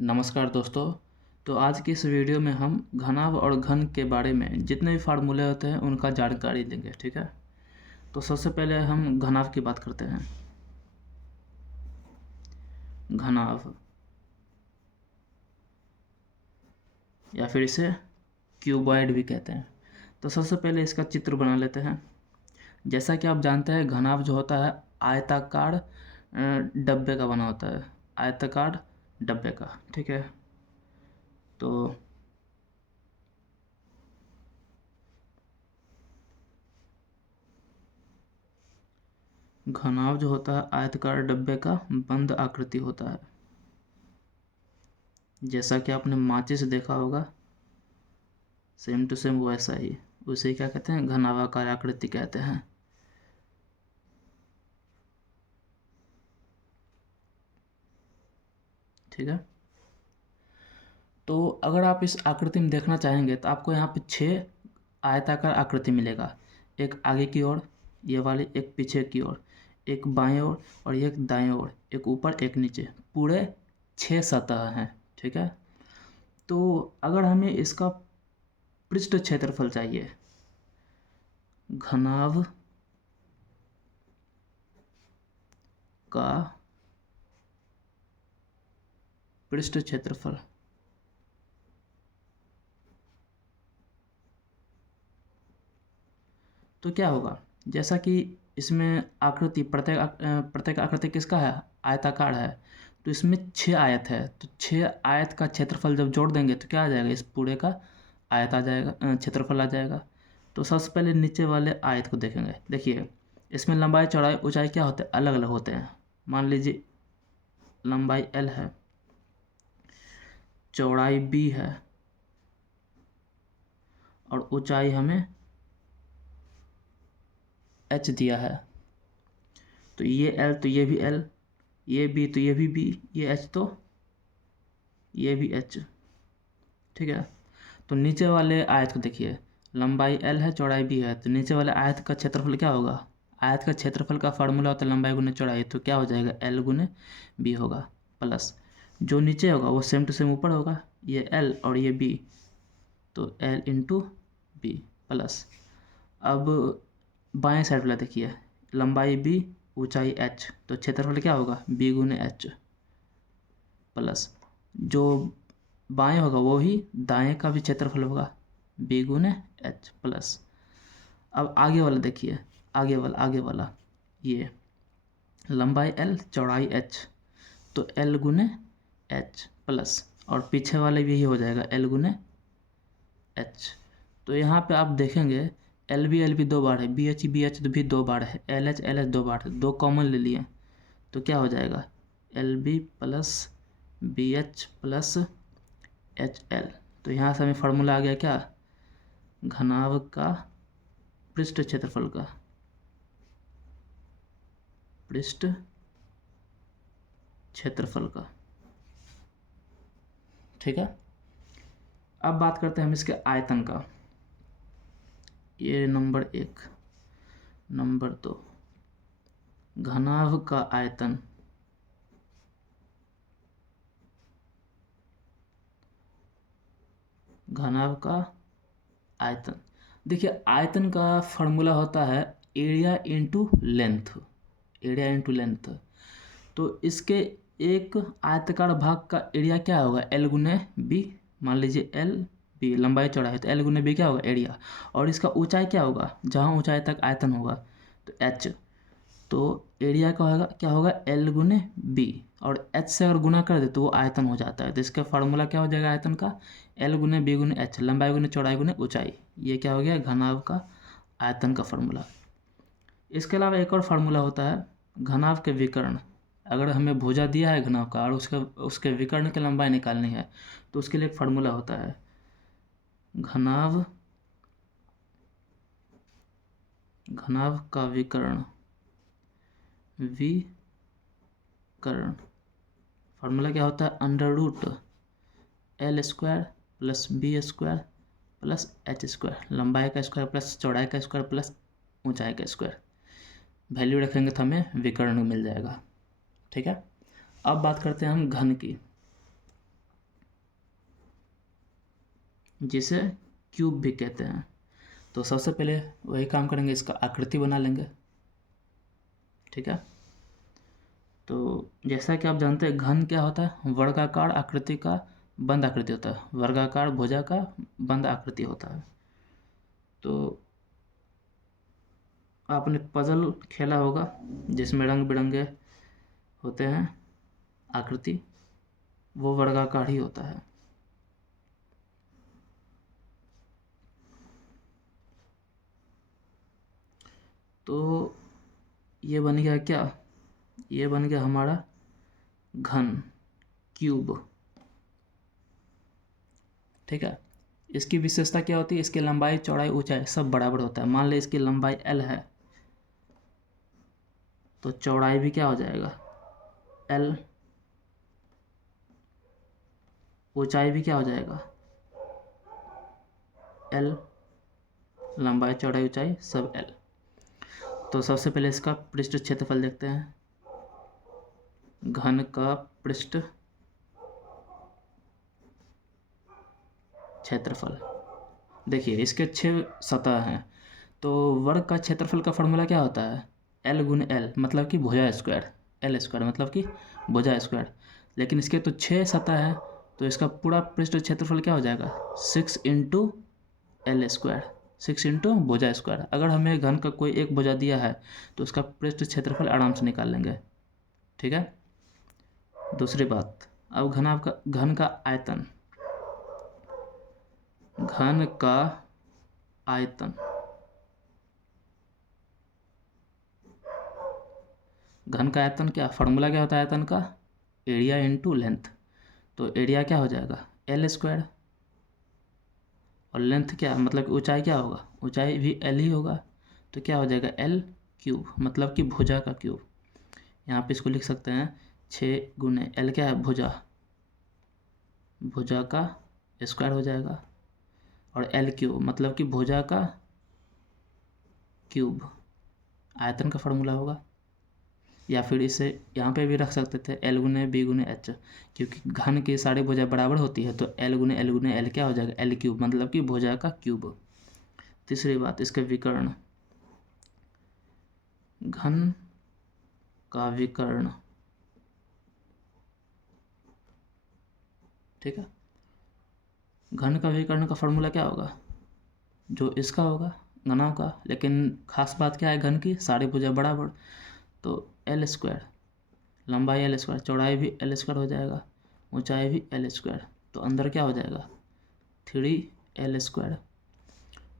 नमस्कार दोस्तों। तो आज की इस वीडियो में हम घनाभ और घन के बारे में जितने भी फार्मूले होते हैं उनका जानकारी लेंगे। ठीक है, तो सबसे पहले हम घनाभ की बात करते हैं। घनाभ या फिर इसे क्यूबॉइड भी कहते हैं। तो सबसे पहले इसका चित्र बना लेते हैं। जैसा कि आप जानते हैं घनाभ जो होता है आयताकार डब्बे का बना होता है, आयताकार डब्बे का। ठीक है, तो घनाभ जो होता है आयताकार डब्बे का बंद आकृति होता है। जैसा कि आपने माचिस देखा होगा, सेम टू सेम वैसा ही, उसे क्या कहते हैं, घनाभाकार आकृति कहते हैं। ठीक है, तो अगर आप इस आकृति में देखना चाहेंगे तो आपको यहाँ पे 6 आयताकार आकृति मिलेगा। एक आगे की ओर ये वाली, एक पीछे की ओर, एक बाएं ओर और एक दाएं ओर, एक ऊपर एक नीचे, पूरे 6 सतह हैं। ठीक है, तो अगर हमें इसका पृष्ठ क्षेत्रफल चाहिए, घनाभ का पृष्ठ क्षेत्रफल, तो क्या होगा, जैसा कि इसमें आकृति प्रत्येक आकृति किसका है, आयताकार है। तो इसमें 6 आयत है, तो 6 आयत का क्षेत्रफल जब जोड़ देंगे तो क्या आ जाएगा, इस पूरे का आयत आ जाएगा, क्षेत्रफल आ जाएगा। तो सबसे पहले नीचे वाले आयत को देखेंगे। देखिए इसमें लंबाई चौड़ाई ऊंचाई क्या होते हैं, अलग अलग होते हैं। मान लीजिए लंबाई L है, चौड़ाई B है और ऊंचाई हमें H दिया है। तो ये L तो ये भी L, ये B तो ये भी B, ये H तो ये भी H। ठीक है, तो नीचे वाले आयत को देखिए, लंबाई L है, चौड़ाई B है, तो नीचे वाले आयत का क्षेत्रफल क्या होगा, आयत का क्षेत्रफल का फार्मूला होता है लंबाई गुने चौड़ाई, तो क्या हो जाएगा, L गुने B होगा, प्लस जो नीचे होगा वो सेम टू सेम ऊपर होगा, ये L और ये B, तो L इंटू B प्लस। अब बाएं साइड वाला देखिए, लंबाई B ऊंचाई H, तो क्षेत्रफल क्या होगा, B गुने H प्लस जो बाएं होगा वो ही दाएं का भी क्षेत्रफल होगा, B गुने H प्लस। अब आगे वाला देखिए, आगे वाला ये लंबाई L चौड़ाई H, तो L गुने H प्लस, और पीछे वाले भी यही हो जाएगा L गुने H। तो यहाँ पे आप देखेंगे L भी 2 बार है, B H भी 2 बार है, L H 2 बार है, 2 कॉमन ले लिए, तो क्या हो जाएगा, LB plus BH plus HL। तो यहाँ से हमें फार्मूला आ गया क्या, घनाभ का पृष्ठ क्षेत्रफल का, पृष्ठ क्षेत्रफल का। ठीक है, अब बात करते हैं हम इसके आयतन का। ये नंबर 1। नंबर 2, घनाभ का आयतन, घनाभ का आयतन। देखिए आयतन का फार्मूला होता है area into length, area into length. तो इसके एक आयताकार भाग का एरिया क्या होगा, L गुने B। मान लीजिए L B लंबाई चौड़ाई है, तो L गुने B क्या होगा, एरिया। और इसका ऊंचाई क्या होगा, जहाँ ऊंचाई तक आयतन होगा तो H, तो एरिया का होगा क्या होगा, L गुने B, और H से अगर गुना कर दे तो वो आयतन हो जाता है। तो इसका फार्मूला क्या हो जाएगा आयतन का, L गुने B गुने H, लंबाई गुने चौड़ाई गुने ऊंचाई। ये क्या हो गया, घनाभ का आयतन का फार्मूला। इसके अलावा एक और फार्मूला होता है घनाभ के विकर्ण। अगर हमें भुजा दिया है घनाभ का और उसके विकर्ण की लंबाई निकालनी है तो उसके लिए एक फार्मूला होता है घनाभ का विकर्ण, फार्मूला क्या होता है, under root L square plus B square plus H square, लंबाई का स्क्वायर प्लस चौड़ाई का स्क्वायर प्लस ऊंचाई का स्क्वायर। वैल्यू रखेंगे तो हमें विकर्ण मिल जाएगा। ठीक है, अब बात करते हैं हम घन की। जिसे क्यूब भी कहते हैं। तो सबसे पहले वही काम करेंगे, इसका आकृति बना लेंगे। ठीक है, तो जैसा कि आप जानते हैं घन क्या होता है, वर्गाकार आकृति का बंद आकृति होता है, वर्गाकार भुजा का बंद आकृति होता है। तो आपने पजल खेला होगा जिसमें रंग बिरंगे होते हैं आकृति, वो वर्गाकार ही होता है। तो ये बन गया क्या, ये बन गया हमारा घन क्यूब। ठीक है, इसकी विशेषता क्या होती है, इसकी लंबाई चौड़ाई ऊंचाई सब बराबर होता है। मान ली इसकी लंबाई L है तो चौड़ाई भी क्या हो जाएगा L, ऊंचाई भी क्या हो जाएगा L, लंबाई चौड़ाई ऊंचाई सब L। तो सबसे पहले इसका पृष्ठ क्षेत्रफल देखते हैं। घन का पृष्ठ क्षेत्रफल, देखिए इसके 6 सतह हैं, तो वर्ग का क्षेत्रफल का फॉर्मूला क्या होता है L गुने L, मतलब कि भुजा स्क्वायर, L स्क्वायर मतलब कि भुजा स्क्वायर। लेकिन इसके तो 6 सतह है, तो इसका पूरा पृष्ठ क्षेत्रफल क्या हो जाएगा 6 इंटू L स्क्वायर, 6 इंटू भुजा स्क्वायर। अगर हमें घन का कोई एक भुजा दिया है तो उसका पृष्ठ क्षेत्रफल आराम से निकाल लेंगे। ठीक है, दूसरी बात, अब घन का आयतन, घन का आयतन, घन का आयतन क्या फॉर्मूला क्या होता है आयतन का, एरिया इंटू लेंथ। तो एरिया क्या हो जाएगा L स्क्वायर, और लेंथ क्या मतलब ऊंचाई क्या होगा, ऊंचाई भी L ही होगा, तो क्या हो जाएगा L क्यूब, मतलब कि भुजा का क्यूब। यहाँ पे इसको लिख सकते हैं 6 गुने L क्या है भुजा, भुजा का स्क्वायर हो जाएगा, और L क्यूब मतलब कि भुजा का क्यूब आयतन का फॉर्मूला होगा। या फिर इसे यहाँ पे भी रख सकते थे L गुने B गुने H, क्योंकि घन की सारी भुजा बराबर होती है, तो L गुने L क्या हो जाएगा L क्यूब, मतलब कि भुजा का क्यूब। तीसरी बात, इसके विकर्ण, घन का विकर्ण। ठीक है, घन का विकर्ण का फॉर्मूला क्या होगा, जो इसका होगा घनों का, लेकिन खास बात क्या है घन की सारी भुजा बराबर, तो L स्क्वायर, लंबाई L स्क्वायर, चौड़ाई भी L स्क्वायर हो जाएगा, ऊंचाई भी L स्क्वायर, तो अंदर क्या हो जाएगा 3L स्क्वायर।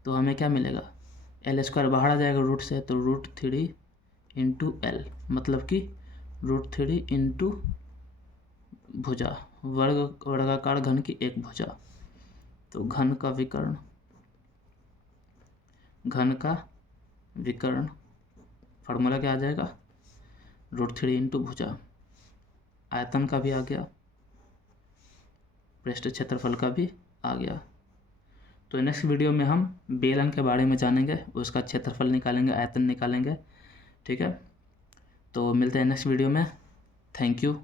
तो हमें क्या मिलेगा L स्क्वायर बाहर आ जाएगा रूट से, तो √3 इंटू L, मतलब कि √3 इंटू भुजा, वर्गाकार घन की एक भुजा। तो घन का विकर्ण, घन का विकर्ण फार्मूला क्या आ जाएगा √3 इंटू भुजा। आयतन का भी आ गया, पृष्ठ क्षेत्रफल का भी आ गया। तो नेक्स्ट वीडियो में हम बेलन के बारे में जानेंगे, उसका क्षेत्रफल निकालेंगे, आयतन निकालेंगे। ठीक है, तो मिलते हैं नेक्स्ट वीडियो में। Thank you.